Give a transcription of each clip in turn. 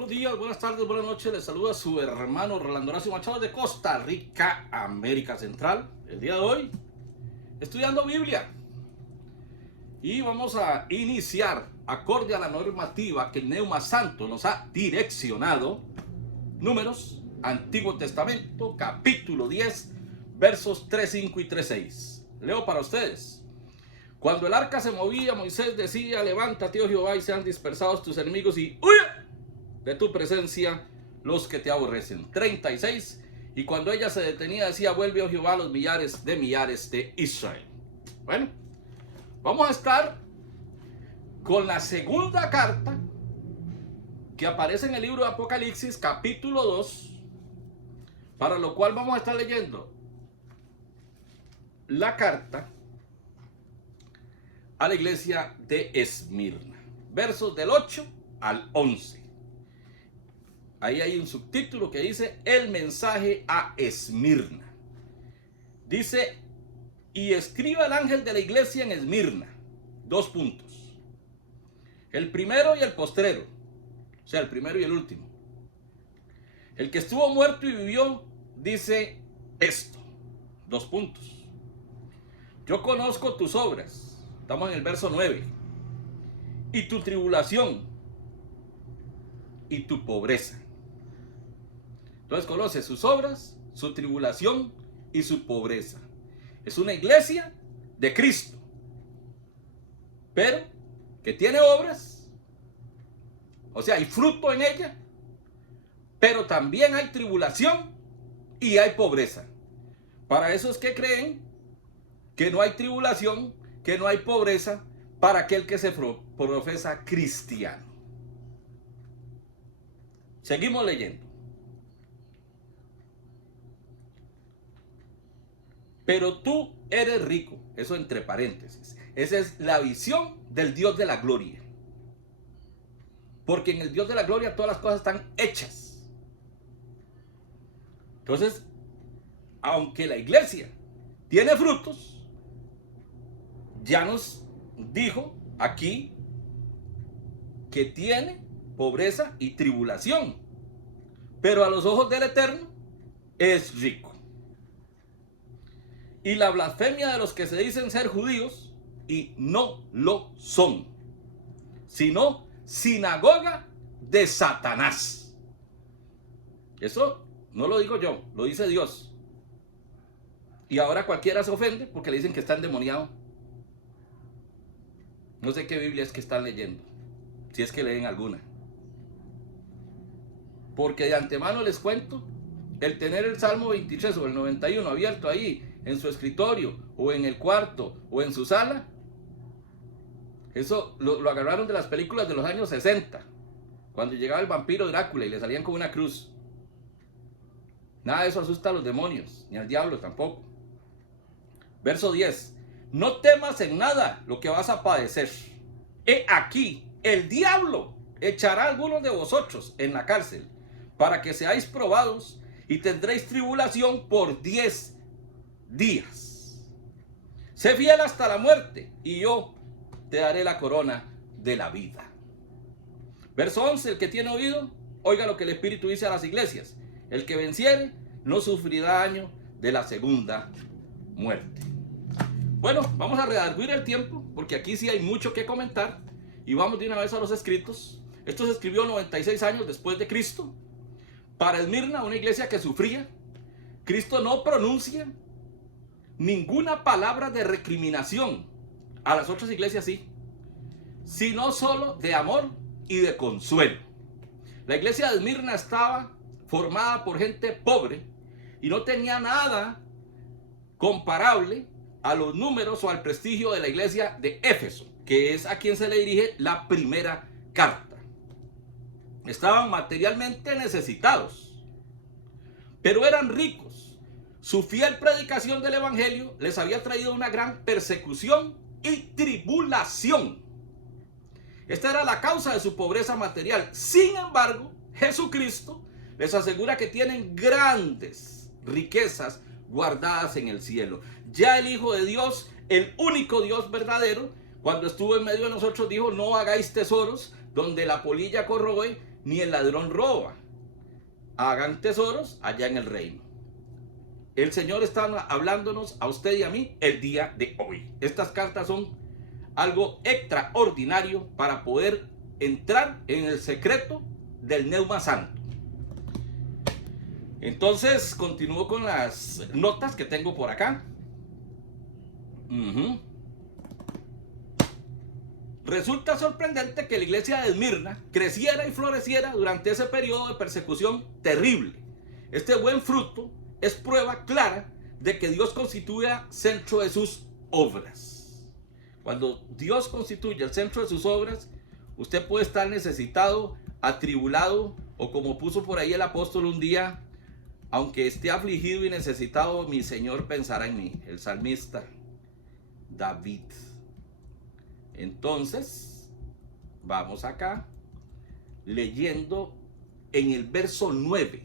Buenos días, buenas tardes, buenas noches. Les saluda su hermano Rolando Horacio Machado de Costa Rica, América Central. El día de hoy, estudiando Biblia. Y vamos a iniciar, acorde a la normativa que el Neuma Santo nos ha direccionado, Números, Antiguo Testamento, capítulo 10, versos 3:5 y 3:6. Leo para ustedes. Cuando el arca se movía, Moisés decía: levántate, oh Jehová, y sean dispersados tus enemigos y huye de tu presencia los que te aborrecen. 36. Y cuando ella se detenía, decía: vuelve, oh Jehová, los millares de Israel. Bueno, vamos a estar con la segunda carta que aparece en el libro de Apocalipsis, capítulo 2, para lo cual vamos a estar leyendo la carta a la iglesia de Esmirna, versos del 8 al 11. Ahí hay un subtítulo que dice: el mensaje a Esmirna. Dice: y escribe al ángel de la iglesia en Esmirna. 2 puntos. El primero y el postrero, o sea, el primero y el último. El que estuvo muerto y vivió dice esto. 2 puntos. Yo conozco tus obras. Estamos en el verso 9. Y tu tribulación y tu pobreza. Entonces conoce sus obras, su tribulación y su pobreza. Es una iglesia de Cristo, pero que tiene obras, o sea, hay fruto en ella, pero también hay tribulación y hay pobreza. Para esos que creen que no hay tribulación, que no hay pobreza, para aquel que se profesa cristiano. Seguimos leyendo. Pero tú eres rico, eso entre paréntesis. Esa es la visión del Dios de la gloria. Porque en el Dios de la gloria todas las cosas están hechas. Entonces, aunque la iglesia tiene frutos, ya nos dijo aquí que tiene pobreza y tribulación. Pero a los ojos del Eterno es rico. Y la blasfemia de los que se dicen ser judíos y no lo son, sino sinagoga de Satanás. Eso no lo digo yo, lo dice Dios. Y ahora cualquiera se ofende porque le dicen que está endemoniado. No sé qué Biblia es que están leyendo, si es que leen alguna. Porque de antemano les cuento, el tener el Salmo 23 o el 91 abierto ahí en su escritorio, o en el cuarto, o en su sala, eso lo agarraron de las películas de los años 60, cuando llegaba el vampiro Drácula y le salían con una cruz. Nada de eso asusta a los demonios, ni al diablo tampoco. Verso 10. No temas en nada lo que vas a padecer. He aquí, el diablo echará a algunos de vosotros en la cárcel, para que seáis probados, y tendréis tribulación por 10 días. Sé fiel hasta la muerte, y yo te daré la corona de la vida. Verso 11. El que tiene oído, oiga lo que el Espíritu dice a las iglesias. El que venciere no sufrirá daño de la segunda muerte. Bueno, vamos a redarguir el tiempo, porque aquí sí hay mucho que comentar, y vamos de una vez a los escritos. Esto se escribió 96 años después de Cristo, para Esmirna, una iglesia que sufría. Cristo no pronuncia ninguna palabra de recriminación. A las otras iglesias sí, sino solo de amor y de consuelo. La iglesia de Esmirna estaba formada por gente pobre y no tenía nada comparable a los números o al prestigio de la iglesia de Éfeso, que es a quien se le dirige la primera carta. Estaban materialmente necesitados, pero eran ricos. Su fiel predicación del evangelio les había traído una gran persecución y tribulación. Esta era la causa de su pobreza material. Sin embargo, Jesucristo les asegura que tienen grandes riquezas guardadas en el cielo. Ya el Hijo de Dios, el único Dios verdadero, cuando estuvo en medio de nosotros, dijo: no hagáis tesoros donde la polilla corroe ni el ladrón roba. Hagan tesoros allá en el reino. El Señor está hablándonos a usted y a mí el día de hoy. Estas cartas son algo extraordinario para poder entrar en el secreto del Neuma Santo. Entonces continúo con las notas que tengo por acá. Resulta sorprendente que la iglesia de Esmirna creciera y floreciera durante ese periodo de persecución terrible. Este buen fruto es prueba clara de que Dios constituye centro de sus obras. Cuando Dios constituye el centro de sus obras, usted puede estar necesitado, atribulado, o como puso por ahí el apóstol un día, aunque esté afligido y necesitado, mi Señor pensará en mí. El salmista David. Entonces, vamos acá, leyendo en el verso 9.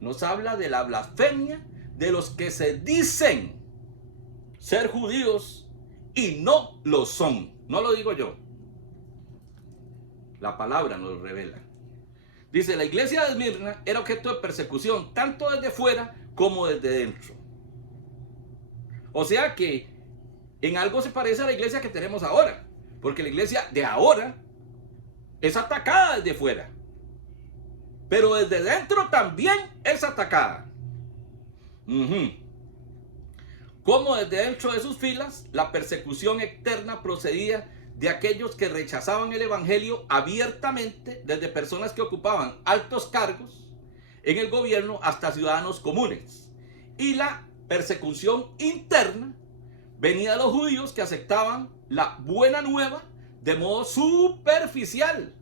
Nos habla de la blasfemia de los que se dicen ser judíos y no lo son. No lo digo yo. La palabra nos revela. Dice, la iglesia de Esmirna era objeto de persecución, tanto desde fuera como desde dentro. O sea que en algo se parece a la iglesia que tenemos ahora. Porque la iglesia de ahora es atacada desde fuera. Pero desde dentro también es atacada. Como desde dentro de sus filas, la persecución externa procedía de aquellos que rechazaban el evangelio abiertamente, desde personas que ocupaban altos cargos en el gobierno hasta ciudadanos comunes. Y la persecución interna venía de los judíos que aceptaban la buena nueva de modo superficial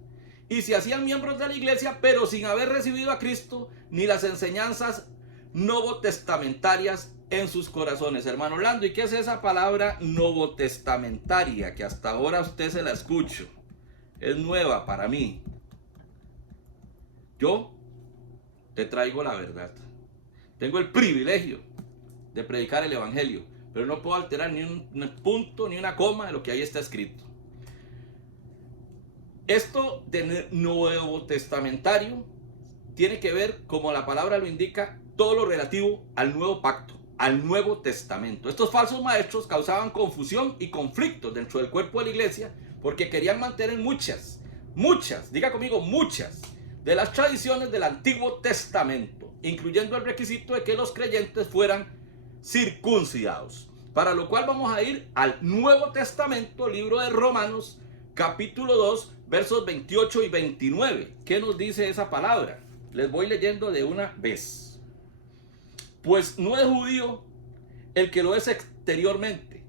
y se hacían miembros de la iglesia, pero sin haber recibido a Cristo ni las enseñanzas novotestamentarias en sus corazones. Hermano Orlando, ¿y qué es esa palabra novotestamentaria que hasta ahora a usted se la escucho? Es nueva para mí. Yo te traigo la verdad. Tengo el privilegio de predicar el evangelio, pero no puedo alterar ni un punto ni una coma de lo que ahí está escrito. Esto de nuevo testamentario tiene que ver, como la palabra lo indica, todo lo relativo al nuevo pacto, al Nuevo Testamento. Estos falsos maestros causaban confusión y conflictos dentro del cuerpo de la iglesia porque querían mantener muchas, diga conmigo, muchas de las tradiciones del Antiguo Testamento, incluyendo el requisito de que los creyentes fueran circuncidados. Para lo cual vamos a ir al Nuevo Testamento, libro de Romanos, capítulo 2, versos 28 y 29. ¿Qué nos dice esa palabra? Les voy leyendo de una vez. Pues no es judío el que lo es exteriormente,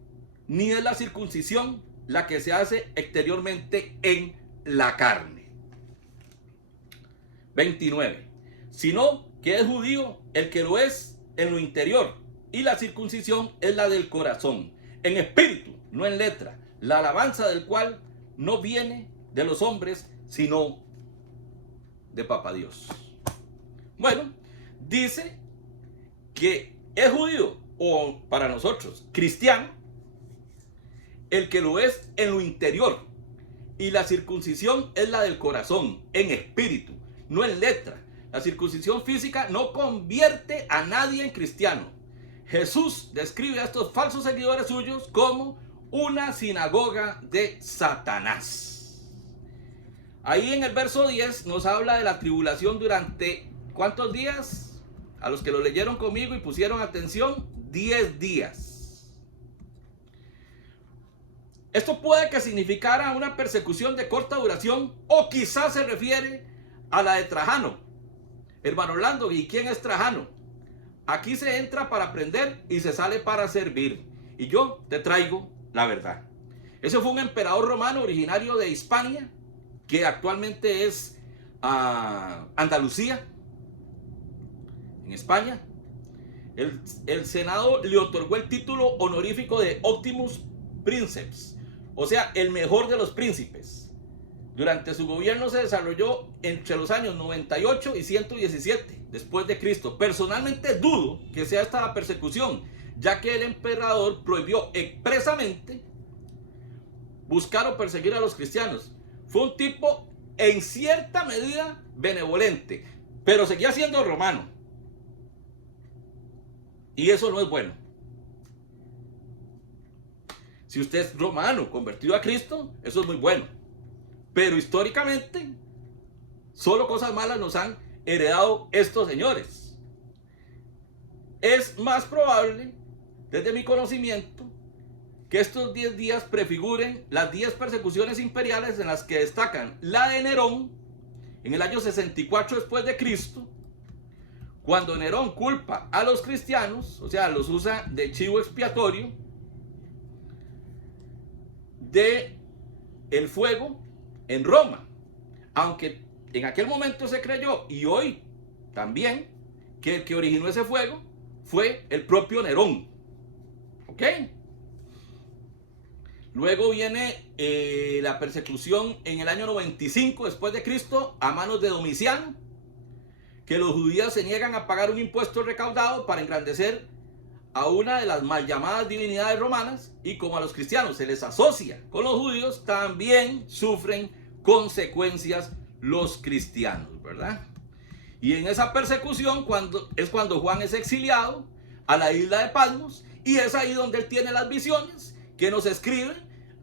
ni es la circuncisión la que se hace exteriormente en la carne. 29. Sino que es judío el que lo es en lo interior, y la circuncisión es la del corazón, en espíritu, no en letra, la alabanza del cual no viene de los hombres, sino de Papá Dios. Bueno, dice que es judío, o para nosotros, cristiano, el que lo es en lo interior, y la circuncisión es la del corazón, en espíritu, no en letra. La circuncisión física no convierte a nadie en cristiano. Jesús describe a estos falsos seguidores suyos como una sinagoga de Satanás. Ahí en el verso 10 nos habla de la tribulación durante ¿cuántos días? A los que lo leyeron conmigo y pusieron atención, 10 días. Esto puede que significara una persecución de corta duración, o quizás se refiere a la de Trajano. Hermano Orlando, ¿y quién es Trajano? Aquí se entra para aprender y se sale para servir. Y yo te traigo la verdad. Ese fue un emperador romano originario de Hispania, que actualmente es Andalucía, en España. El Senado le otorgó el título honorífico de Optimus Princeps, o sea, el mejor de los príncipes. Durante su gobierno se desarrolló entre los años 98 y 117 después de Cristo. Personalmente dudo que sea esta la persecución, ya que el emperador prohibió expresamente buscar o perseguir a los cristianos. Fue un tipo en cierta medida benevolente, pero seguía siendo romano. Y eso no es bueno. Si usted es romano, convertido a Cristo, eso es muy bueno. Pero históricamente, solo cosas malas nos han heredado estos señores. Es más probable, desde mi conocimiento, que estos 10 días prefiguren las 10 persecuciones imperiales en las que destacan la de Nerón en el año 64 después de Cristo, cuando Nerón culpa a los cristianos, o sea, los usa de chivo expiatorio, de el fuego en Roma. Aunque en aquel momento se creyó, y hoy también, que el que originó ese fuego fue el propio Nerón. ¿Ok? Luego viene la persecución en el año 95 después de Cristo a manos de Domiciano, que los judíos se niegan a pagar un impuesto recaudado para engrandecer a una de las mal llamadas divinidades romanas, y como a los cristianos se les asocia con los judíos, también sufren consecuencias los cristianos, ¿verdad? Y en esa persecución es cuando Juan es exiliado a la isla de Patmos, y es ahí donde él tiene las visiones que nos escribe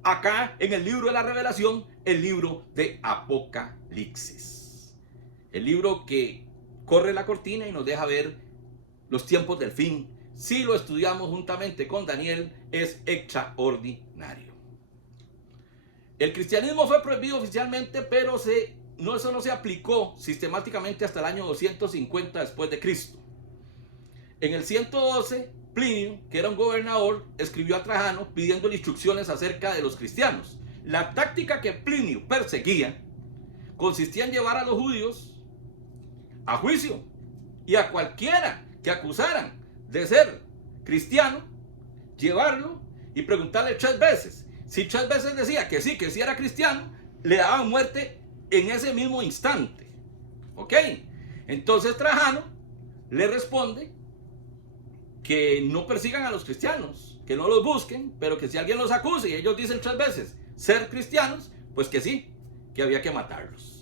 acá en el libro de la Revelación, el libro de Apocalipsis. El libro que corre la cortina y nos deja ver los tiempos del fin. Si lo estudiamos juntamente con Daniel, es extraordinario. El cristianismo fue prohibido oficialmente, pero eso no se aplicó sistemáticamente hasta el año 250 después de Cristo. En el 112, Plinio, que era un gobernador, escribió a Trajano pidiéndole instrucciones acerca de los cristianos. La táctica que Plinio perseguía consistía en llevar a los judíos a juicio, y a cualquiera que acusaran de ser cristiano, llevarlo y preguntarle 3 veces. Si 3 veces decía que sí era cristiano, le daban muerte en ese mismo instante. ¿Ok? Entonces Trajano le responde que no persigan a los cristianos, que no los busquen, pero que si alguien los acusa y ellos dicen 3 veces ser cristianos, pues que sí, que había que matarlos.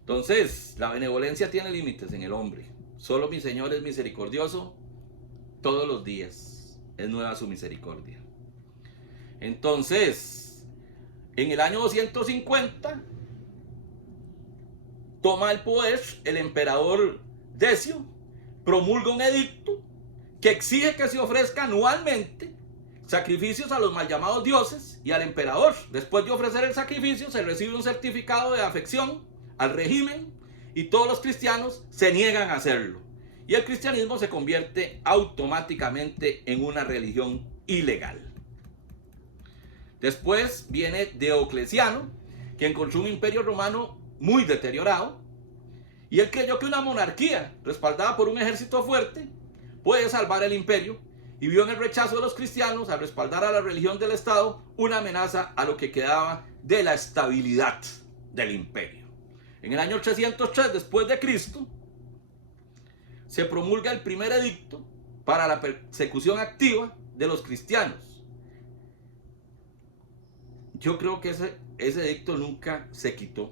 Entonces, la benevolencia tiene límites en el hombre. Solo mi Señor es misericordioso, todos los días es nueva su misericordia. Entonces, en el año 250, toma el poder el emperador Decio, promulga un edicto que exige que se ofrezca anualmente sacrificios a los mal llamados dioses y al emperador. Después de ofrecer el sacrificio, se recibe un certificado de afección al régimen, y todos los cristianos se niegan a hacerlo. Y el cristianismo se convierte automáticamente en una religión ilegal. Después viene Diocleciano, que encontró un imperio romano muy deteriorado, y él creyó que una monarquía respaldada por un ejército fuerte puede salvar el imperio, y vio en el rechazo de los cristianos al respaldar a la religión del Estado una amenaza a lo que quedaba de la estabilidad del imperio. En el año 303 después de Cristo se promulga el primer edicto para la persecución activa de los cristianos. Yo creo que ese edicto nunca se quitó.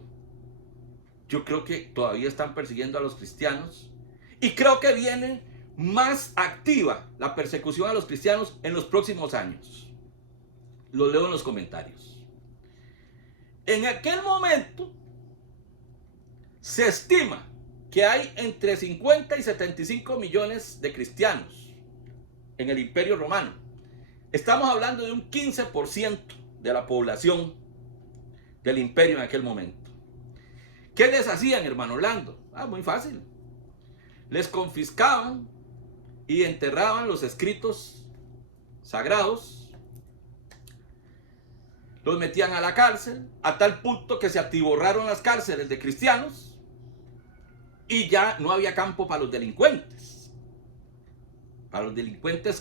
Yo creo que todavía están persiguiendo a los cristianos, y creo que viene más activa la persecución a los cristianos en los próximos años. Lo leo en los comentarios. En aquel momento se estima que hay entre 50 y 75 millones de cristianos en el Imperio Romano. Estamos hablando de un 15% de la población del imperio en aquel momento. ¿Qué les hacían, hermano Orlando? Muy fácil. Les confiscaban y enterraban los escritos sagrados, los metían a la cárcel, a tal punto que se atiborraron las cárceles de cristianos y ya no había campo para los delincuentes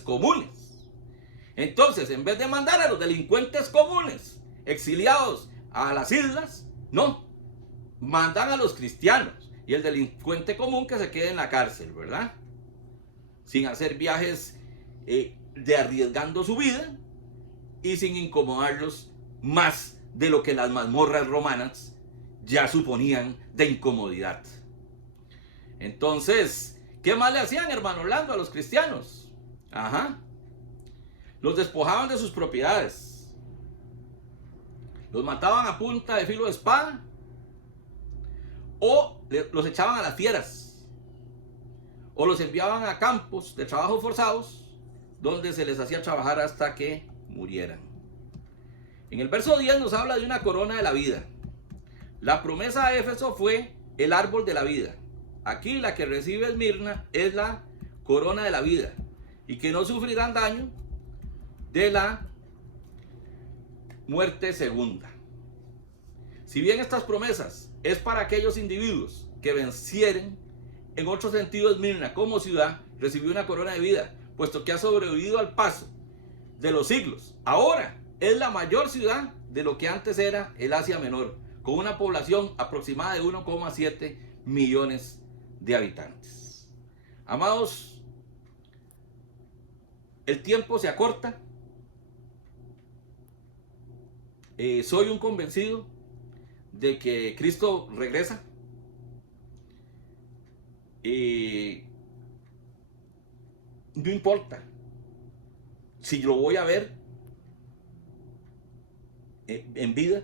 comunes. Entonces, en vez de mandar a los delincuentes comunes exiliados a las islas, no, mandan a los cristianos, y el delincuente común que se quede en la cárcel, ¿verdad? Sin hacer viajes de arriesgando su vida, y sin incomodarlos más de lo que las mazmorras romanas ya suponían de incomodidad. Entonces, ¿qué más le hacían, hermano Orlando, a los cristianos? Ajá. Los despojaban de sus propiedades. Los mataban a punta de filo de espada. O los echaban a las fieras. O los enviaban a campos de trabajo forzados, donde se les hacía trabajar hasta que murieran. En el verso 10 nos habla de una corona de la vida. La promesa de Éfeso fue el árbol de la vida. Aquí la que recibe Esmirna es la corona de la vida, y que no sufrirán daño de la muerte segunda. Si bien estas promesas es para aquellos individuos que vencieren, en otro sentido Esmirna como ciudad recibió una corona de vida, puesto que ha sobrevivido al paso de los siglos. Ahora es la mayor ciudad de lo que antes era el Asia Menor, con una población aproximada de 1,7 millones de habitantes. Amados, el tiempo se acorta. Soy un convencido de que Cristo regresa. No importa si lo voy a ver en vida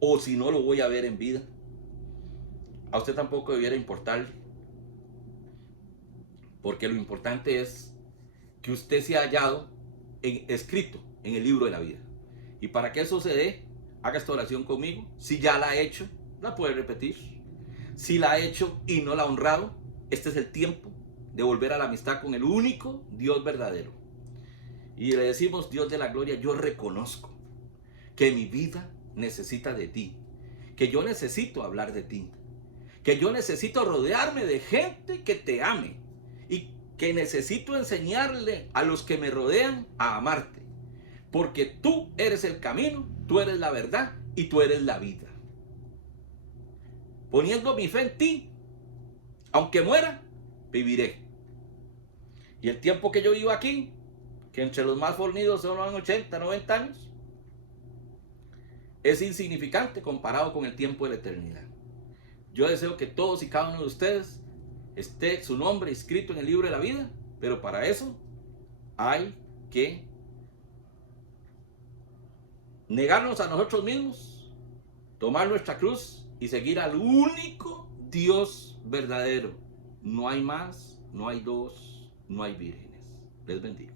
o si no lo voy a ver en vida. A usted tampoco debiera importarle, porque lo importante es que usted se ha hallado escrito en el libro de la vida. Y para que eso se dé, haga esta oración conmigo. Si ya la ha hecho, la puede repetir. Si la ha hecho y no la ha honrado, este es el tiempo de volver a la amistad con el único Dios verdadero. Y le decimos: Dios de la gloria, yo reconozco que mi vida necesita de ti, que yo necesito hablar de ti, que yo necesito rodearme de gente que te ame y que necesito enseñarle a los que me rodean a amarte, porque tú eres el camino, tú eres la verdad y tú eres la vida. Poniendo mi fe en ti, aunque muera, viviré. Y el tiempo que yo vivo aquí, que entre los más fornidos son 80, 90 años, es insignificante comparado con el tiempo de la eternidad. Yo deseo que todos y cada uno de ustedes esté su nombre escrito en el libro de la vida, pero para eso hay que negarnos a nosotros mismos, tomar nuestra cruz y seguir al único Dios verdadero. No hay más, no hay dos, no hay vírgenes. Les bendiga.